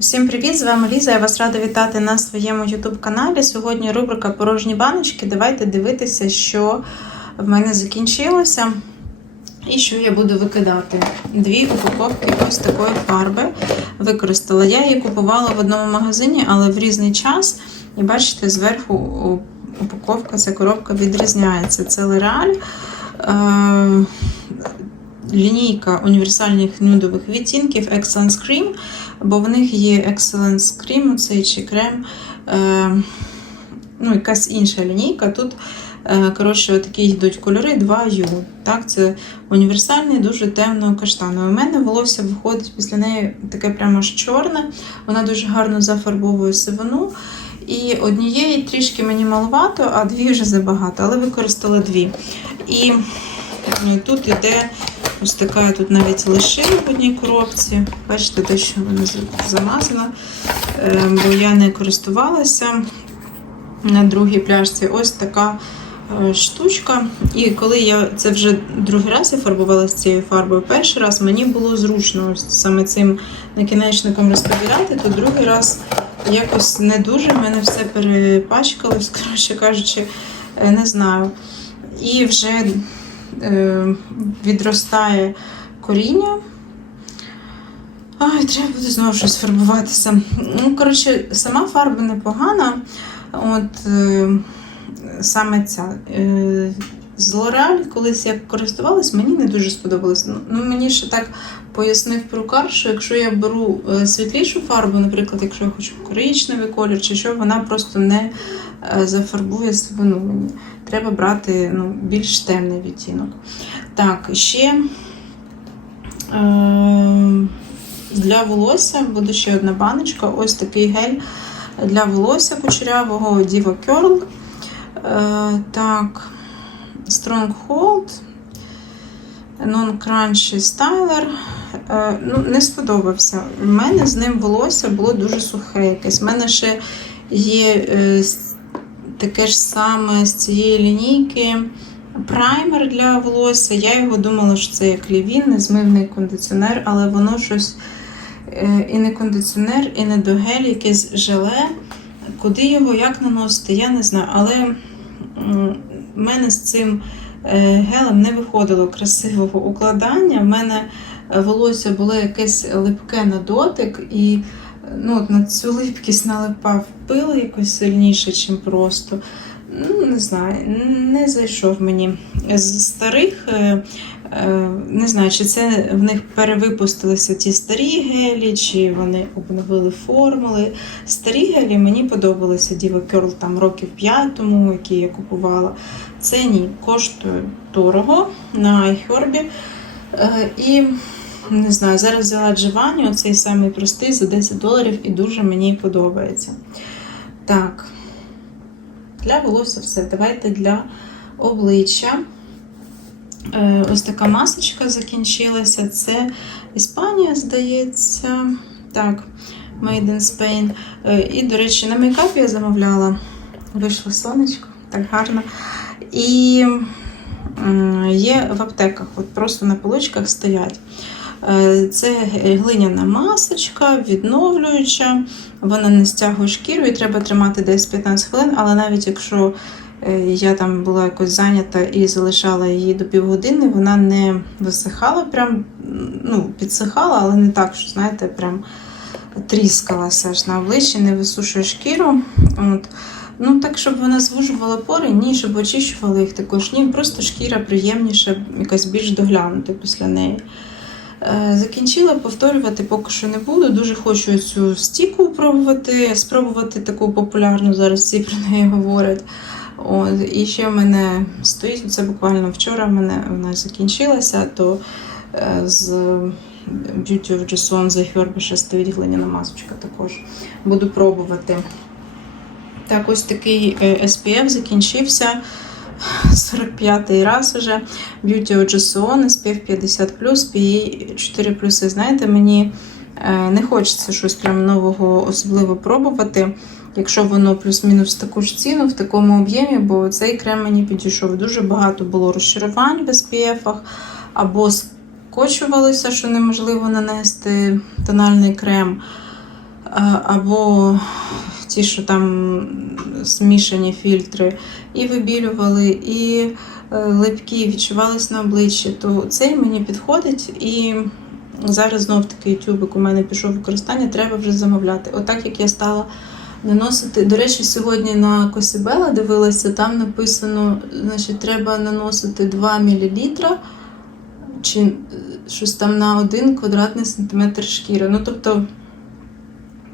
Всім привіт! З вами Ліза. Я вас рада вітати на своєму YouTube каналі. Сьогодні рубрика Порожні баночки. Давайте дивитися, що в мене закінчилося і що я буду викидати. Дві упаковки ось такої фарби використала. Я її купувала в одному магазині, але в різний час. І бачите, зверху упаковка, ця коробка відрізняється. Це L'Oreal. Е, Лінійка універсальних нюдових відтінків Excellence Cream, бо в них є Excellence Cream, цей чи крем, е, ну, якась інша лінійка. Тут, е, коротше, такі йдуть кольори 2U. Так, Це універсальний, дуже темно каштановий. У мене волосся виходить після неї таке прямо ж чорне, вона дуже гарно зафарбовує сивину. І однієї трішки мені маловато, а дві вже забагато, але використала дві. І тут іде ось така тут навіть лишила в одній коробці. Бачите, те, що вона замазана, бо я не користувалася на другій пляшці. Ось така штучка. І коли я це вже другий раз я фарбувалася цією фарбою, перший раз мені було зручно саме цим накінечником розподіляти, то другий раз якось не дуже, мене все перепачкалось, коротше кажучи, не знаю. І вже е, відростає коріння. Ай, треба буде знову щось фарбуватися. Ну, коротше, сама фарба непогана. От е, саме ця. Е, з L'Oreal колись я користувалась, мені не дуже сподобалось. Ну, Мені ще так пояснив перукар, що якщо я беру світлішу фарбу, наприклад, якщо я хочу коричневий колір, чи що, вона просто не зафарбує сивину мені. Треба брати ну, більш темний відтінок. Так, ще е, для волосся буде ще одна баночка. Ось такий гель для волосся кучерявого Diva Curl. Е, так. Stronghold, Non-Crunchy Styler. Е, ну, Не сподобався. У мене з ним волосся було дуже сухе. якесь. У мене ще є е, таке ж саме з цієї лінійки праймер для волосся. Я його думала, що це як лівін, незмивний кондиціонер, але воно щось е, і не кондиціонер, і не до гель, якесь желе. Куди його як наносити, я не знаю. Але в мене з цим е, гелем не виходило красивого укладання. В мене е, волосся було якесь липке на дотик, і ну, на цю липкість налипав пил якось сильніше, ніж просто. Ну, Не знаю, не зайшов мені. З старих, е, не знаю, чи це в них перевипустилися ті старі гелі, чи вони обновили формули. Старі гелі мені подобалися Diva Curl там років 5 тому, які я купувала. Це ні, коштує дорого на iHerb. І не знаю, зараз взяла Джованні, оцей самий простий за 10 доларів, і дуже мені подобається. Так, для волосся все. Давайте для обличчя. Ось така масочка закінчилася. Це Іспанія, здається. Так, Made in Spain. І, до речі, на мейкап я замовляла. Вийшло сонечко, так гарно. І є в аптеках, от просто на поличках стоять. Це глиняна масочка, відновлююча, вона не стягує шкіру і треба тримати десь 15 хвилин, але навіть якщо я там була якось зайнята і залишала її до півгодини, вона не висихала, прям, ну, підсихала, але не так, що, знаєте, прям тріскалася аж на обличчі, не висушує шкіру. От. Ну, так, щоб вона звужувала пори, ні, щоб очищувала їх також. Ні, просто шкіра приємніша, якась більш доглянута після неї. Закінчила повторювати поки що не буду. Дуже хочу цю стіку пробувати, спробувати таку популярну, зараз всі про неї говорять. От, І ще в мене стоїть, це буквально вчора в мене вона закінчилася, то з Beauty of Jason за Herb стоїть глиняна масочка також. Буду пробувати. Так, ось такий SPF закінчився. 45-й раз вже Beauty of Jason, SPF 50 PA 4 Знаєте, мені не хочеться щось прям нового особливо пробувати. Якщо воно плюс-мінус таку ж ціну, в такому об'ємі, бо цей крем мені підійшов. Дуже багато було розчарувань в SPF, або скочувалося, що неможливо нанести тональний крем. або ті, що там змішані фільтри, і вибілювали, і е, липкі відчувались на обличчі, то цей мені підходить і. Зараз знов таки тюбик у мене пішов використання, треба вже замовляти. Отак як я стала наносити. До речі, сьогодні на Косібела дивилася, там написано, значить, треба наносити 2 мл чи е, щось там на 1 квадратний сантиметр шкіри. Ну, тобто,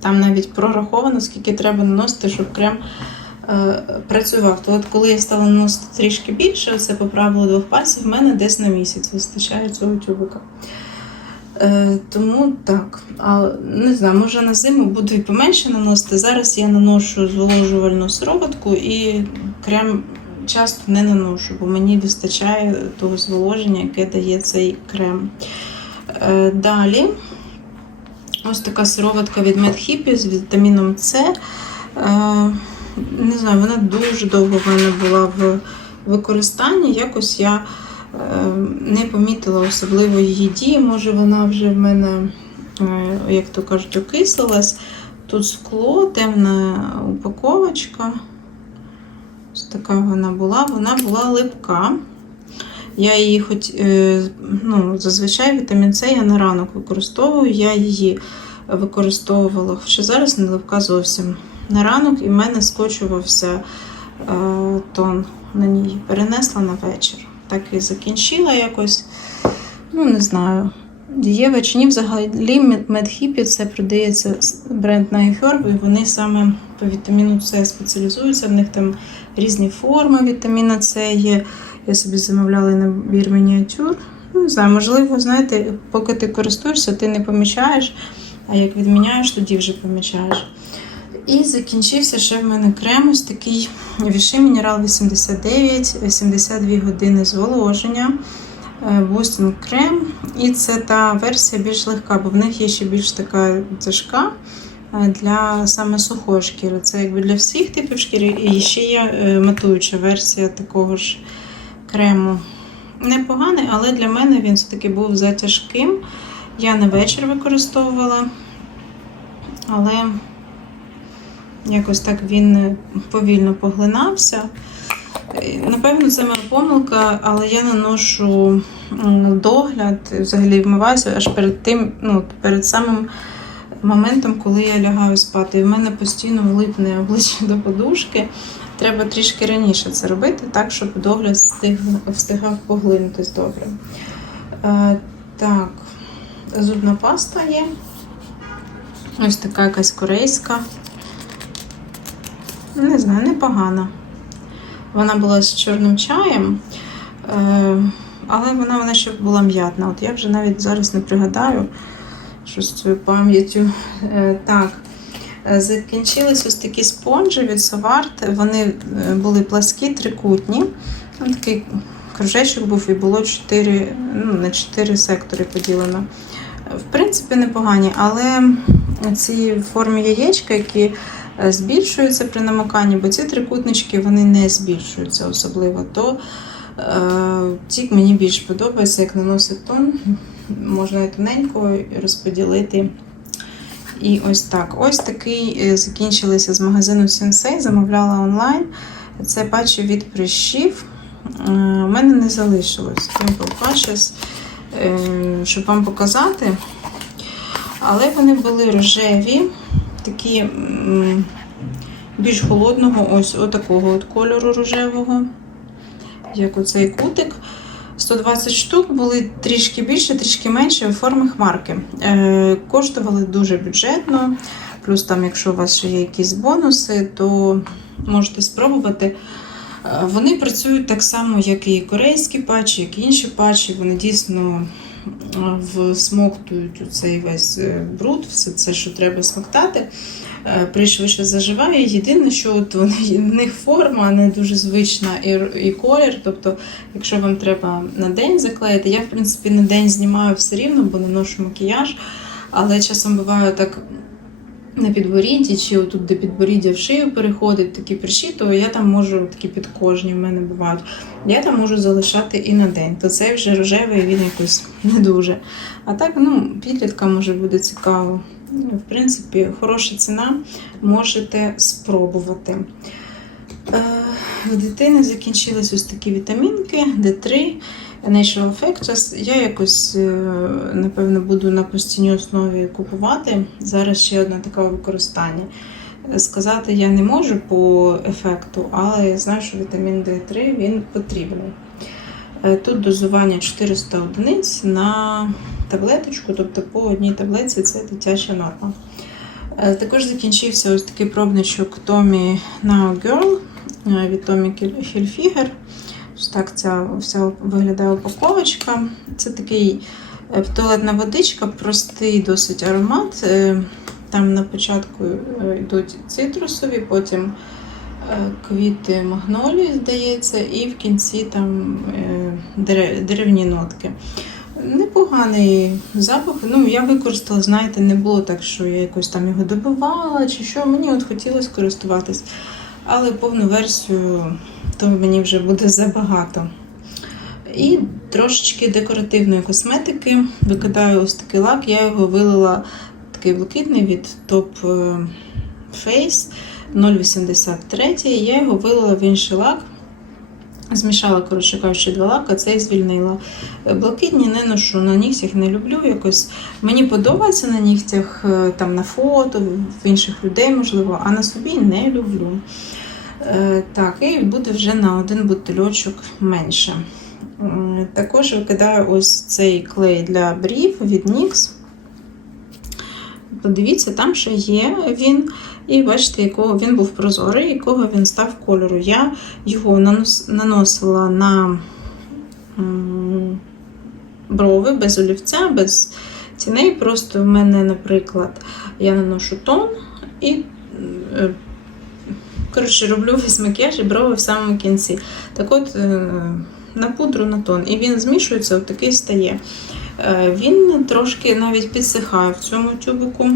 там навіть прораховано, скільки треба наносити, щоб крем е, працював. То от коли я стала наносити трішки більше, це по правилу двох пальців, в мене десь на місяць вистачає цього тюбика. Е, тому так. А, не знаю, може на зиму буду і поменше наносити. Зараз я наношу зволожувальну сироватку і крем часто не наношу, бо мені вистачає того зволоження, яке дає цей крем. Е, далі ось така сироватка від MedHippie з вітаміном С. Е, не знаю, вона дуже довго в мене була в використанні. Якось я не помітила особливо її дії. Може, вона вже в мене, е, як то кажуть, окислилась. Тут скло, темна упаковочка. Ось така вона була. Вона була липка. Я її хоч, е, ну, зазвичай вітамін С я на ранок використовую. Я її використовувала, хоча зараз не липка зовсім. На ранок і в мене скочувався е, тон на ній. Перенесла на вечір. Так і закінчила якось. Ну, не знаю. Дієва чи ні, взагалі медхіпі це продається бренд Найферб, і вони саме по вітаміну С спеціалізуються. В них там різні форми вітаміна С є. Я собі замовляла набір мініатюр. Ну, не знаю, можливо, знаєте, поки ти користуєшся, ти не помічаєш, а як відміняєш, тоді вже помічаєш. І закінчився ще в мене крем ось такий Віши Мінерал 89, 82 години зволоження. Бустинг крем. І це та версія більш легка, бо в них є ще більш така тяжка для саме сухої шкіри. Це якби для всіх типів шкіри. І ще є матуюча версія такого ж крему. Непоганий, але для мене він все-таки був затяжким. Я на вечір використовувала, але якось так він повільно поглинався. Напевно, це моя помилка, але я наношу догляд, взагалі вмиваюся аж перед тим, ну, перед самим моментом, коли я лягаю спати. І в мене постійно липне обличчя до подушки. Треба трішки раніше це робити, так, щоб догляд встиг, встигав поглинутись добре. Е, так, зубна паста є. Ось така якась корейська. Не знаю, непогана. Вона була з чорним чаєм, е, але вона вона ще була м'ятна. От я вже навіть зараз не пригадаю, що з цією пам'яттю. Е, так, закінчились ось такі спонжі від Соварт. Вони були пласкі, трикутні. Такий кружечок був і було 4, ну, на 4 сектори поділено. В принципі, непогані, але ці формі яєчка, які збільшуються при намаканні, бо ці трикутнички вони не збільшуються особливо, то е, ці мені більш подобається, як наносить тон, можна тоненько розподілити. І ось так. Ось такий закінчилися з магазину Sensei, замовляла онлайн. Це патчі від прищів. У мене не залишилось Patches, щоб вам показати. Але вони були рожеві такі більш холодного, ось отакого от кольору рожевого, як оцей кутик. 120 штук були трішки більше, трішки менше форми хмарки. Е, Коштували дуже бюджетно. Плюс, там, якщо у вас ще є якісь бонуси, то можете спробувати. Е, вони працюють так само, як і корейські патчі, як і інші патчі. Вони дійсно всмоктують цей весь е, бруд, все це, що треба смоктати, е, пришвидше заживає. Єдине, що от вони, в них форма не дуже звична і і колір. Тобто, якщо вам треба на день заклеїти, я в принципі на день знімаю все рівно, бо не ношу макіяж. Але часом буває так на підборідді, чи отут, де підборіддя в шию переходить такі прищі, то я там можу такі підкожні в мене бувають. Я там можу залишати і на день. То цей вже рожевий, він якось не дуже. А так, ну, підліткам може буде цікаво. В принципі, хороша ціна, можете спробувати. Е, В дитини закінчились ось такі вітамінки, D3, Natural Factors. Я якось, е, напевно, буду на постійній основі купувати. Зараз ще одне таке використання. Сказати я не можу по ефекту, але я знаю, що вітамін D3 він потрібний. Е, Тут дозування 400 одиниць на таблеточку, тобто по одній таблетці це дитяча норма. Е, Також закінчився ось такий пробничок Tommy Now Girl від Tommy Hilfiger. Ось так ця вся виглядає упаковочка. Це такий е, туалетна водичка, простий досить аромат. Е, Там на початку е, йдуть цитрусові, потім квіти магнолії, здається, і в кінці там деревні нотки. Непоганий запах. Ну, я використала, знаєте, не було так, що я якось там його добивала чи що. Мені от хотілося користуватись. Але повну версію то мені вже буде забагато. І трошечки декоративної косметики. Викидаю ось такий лак. Я його вилила такий блакитний від Top е, Face 0,83. Я його вилила в інший лак. Змішала, коротше кажучи, два лака, цей звільнила. Е, Блакитні не ношу, на нігтях не люблю якось. Мені подобається на нігтях, е, там на фото, в інших людей, можливо, а на собі не люблю. Е, Так, і буде вже на один бутильочок менше. Також викидаю ось цей клей для брів від NYX. Подивіться, там ще є він. І бачите, якого він був прозорий, якого він став кольору. Я його наносила на брови без олівця, без тіней. Просто в мене, наприклад, я наношу тон і е, коротше, роблю весь макіяж і брови в самому кінці. Так от е, на пудру на тон. І він змішується, от такий стає. Е, Він трошки навіть підсихає в цьому тюбику.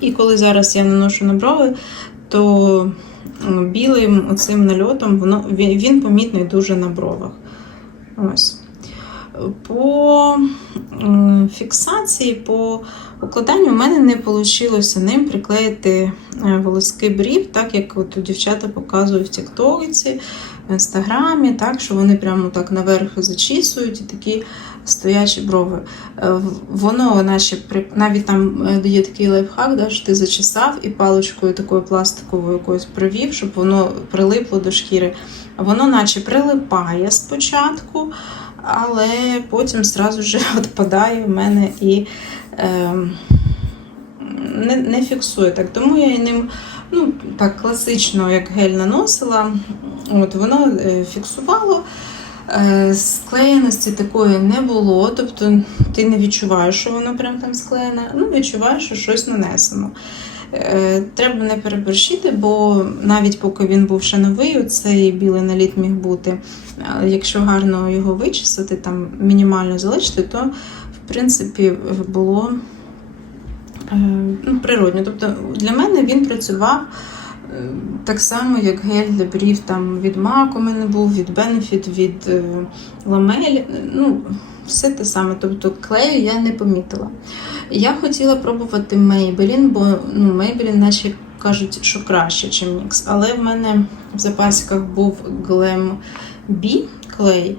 І коли зараз я наношу на брови, то білим оцим нальотом воно, він, він помітний дуже на бровах. Ось. По фіксації, по укладанню у мене не вийшло ним приклеїти е, волоски брів, так як от дівчата показують в Тіктоці, в інстаграмі, так, що вони прямо так наверх зачісують і такі стоячі брови. Е, Воно, наче навіть там е, є такий лайфхак, да, що ти зачесав і паличкою такою пластиковою якоюсь провів, щоб воно прилипло до шкіри. Воно наче прилипає спочатку, але потім зразу ж відпадає в мене і не, не фіксує так. Тому я ним ну, так класично, як гель наносила, от воно е, фіксувало. Е, Склеєності такої не було, тобто ти не відчуваєш, що воно прям там склеєне, ну відчуваєш, що щось нанесено. Е, Треба не переборщити, бо навіть поки він був ще новий, цей білий наліт міг бути. Якщо гарно його вичистити, там мінімально залишити, то принципі було е, ну, природньо. Тобто для мене він працював е, так само, як гель для брів там від MAC у мене був, від Benefit, від е, Ну, все те саме. Тобто клею я не помітила. Я хотіла пробувати Maybelline, бо ну, Maybelline наче кажуть, що краще, ніж NYX. Але в мене в запасиках був Glam B клей.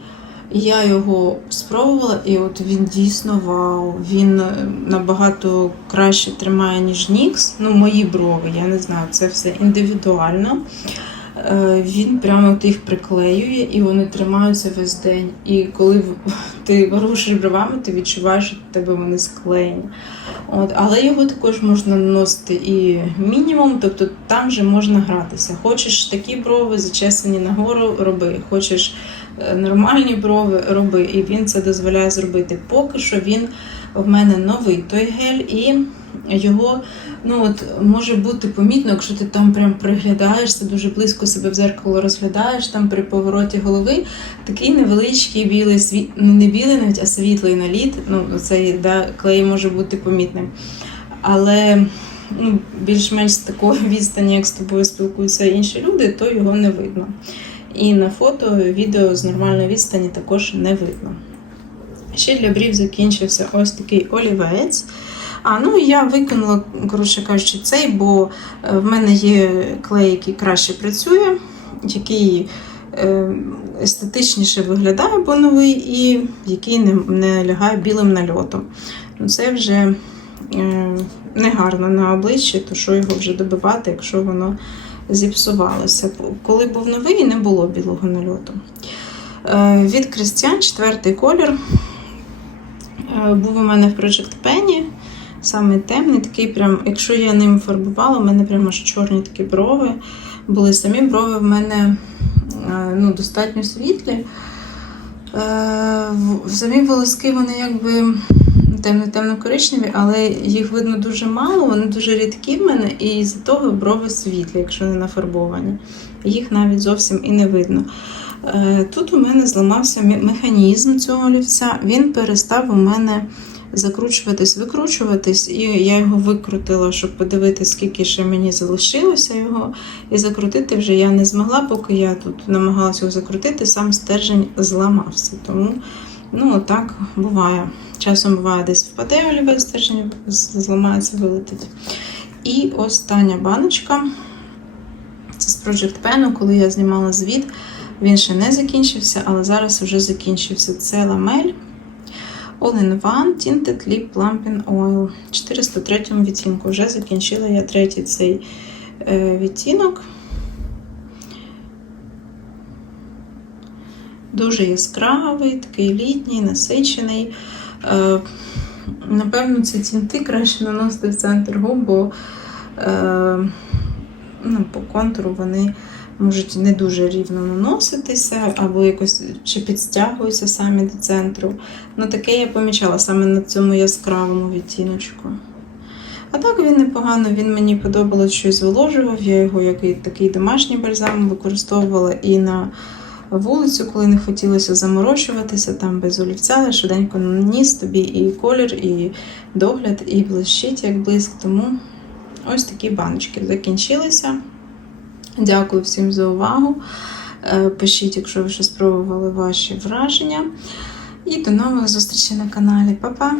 Я його спробувала, і от він дійсно вау. Він е, набагато краще тримає, ніж Нікс. Ну, мої брови, я не знаю, це все індивідуально. Е, Він прямо от їх приклеює і вони тримаються весь день. І коли ти ворушиш бровами, ти відчуваєш, що тебе вони склеєні. От, але його також можна наносити і мінімум, тобто там вже можна гратися. Хочеш такі брови, зачесані нагору, роби. Хочеш е, нормальні брови, роби. І він це дозволяє зробити. Поки що він в мене новий той гель, і його ну от може бути помітно, якщо ти там прям приглядаєшся, дуже близько себе в зеркало розглядаєш там при повороті голови. Такий невеличкий білий світ, ну не білий навіть, а світлий наліт. Ну, цей да, клей може бути помітним. Але ну, більш-менш з такої відстані, як з тобою спілкуються інші люди, то його не видно. І на фото, відео з нормальної відстані також не видно. Ще для брів закінчився ось такий олівець. А, ну я викинула, коротше кажучи, цей, бо е, в мене є клей, який краще працює, який е, естетичніше виглядає, бо новий, і який не, не лягає білим нальотом. Ну, це вже е, негарно на обличчі, то що його вже добивати, якщо воно зіпсувалося. Коли був новий, не було білого нальоту. Від Крістіан четвертий колір. Був у мене в Project Penny. Саме темний, такий прям, якщо я ним фарбувала, у мене прямо аж чорні такі брови. Були самі брови в мене е, ну, достатньо світлі. Е, Самі волоски вони якби темно-темно-коричневі, але їх видно дуже мало, вони дуже рідкі в мене, і з того брови світлі, якщо не нафарбовані. Їх навіть зовсім і не видно. Е, Тут у мене зламався механізм цього олівця. Він перестав у мене закручуватись, викручуватись, і я його викрутила, щоб подивитися, скільки ще мені залишилося його. І закрутити вже я не змогла, поки я тут намагалася його закрутити, сам стержень зламався. Тому ну, так буває. Часом буває, десь впаде олівець, стержень зламається, вилетить. І остання баночка. Це з Project Pen, коли я знімала звіт. Він ще не закінчився, але зараз вже закінчився. Це ламель All-in-One Tinted Lip Plumping Oil 403 відтінку. Вже закінчила я третій цей е, відтінок. Дуже яскравий, такий літній, насичений. Е, напевно, ці тінти краще наносити в центр губ, бо е, ну, по контуру вони можуть не дуже рівно наноситися, або якось чи підстягуються самі до центру. Ну, таке я помічала саме на цьому яскравому відтіночку. А так він непогано, він мені подобалось, що зволожував. Я його як такий домашній бальзам використовувала і на вулицю, коли не хотілося заморочуватися там без олівця, швиденько наніс тобі і колір, і догляд, і блищить як блиск. Тому ось такі баночки закінчилися. Дякую всім за увагу. Е, Пишіть, якщо ви вже спробували ваші враження. І до нових зустрічей на каналі. Па-па!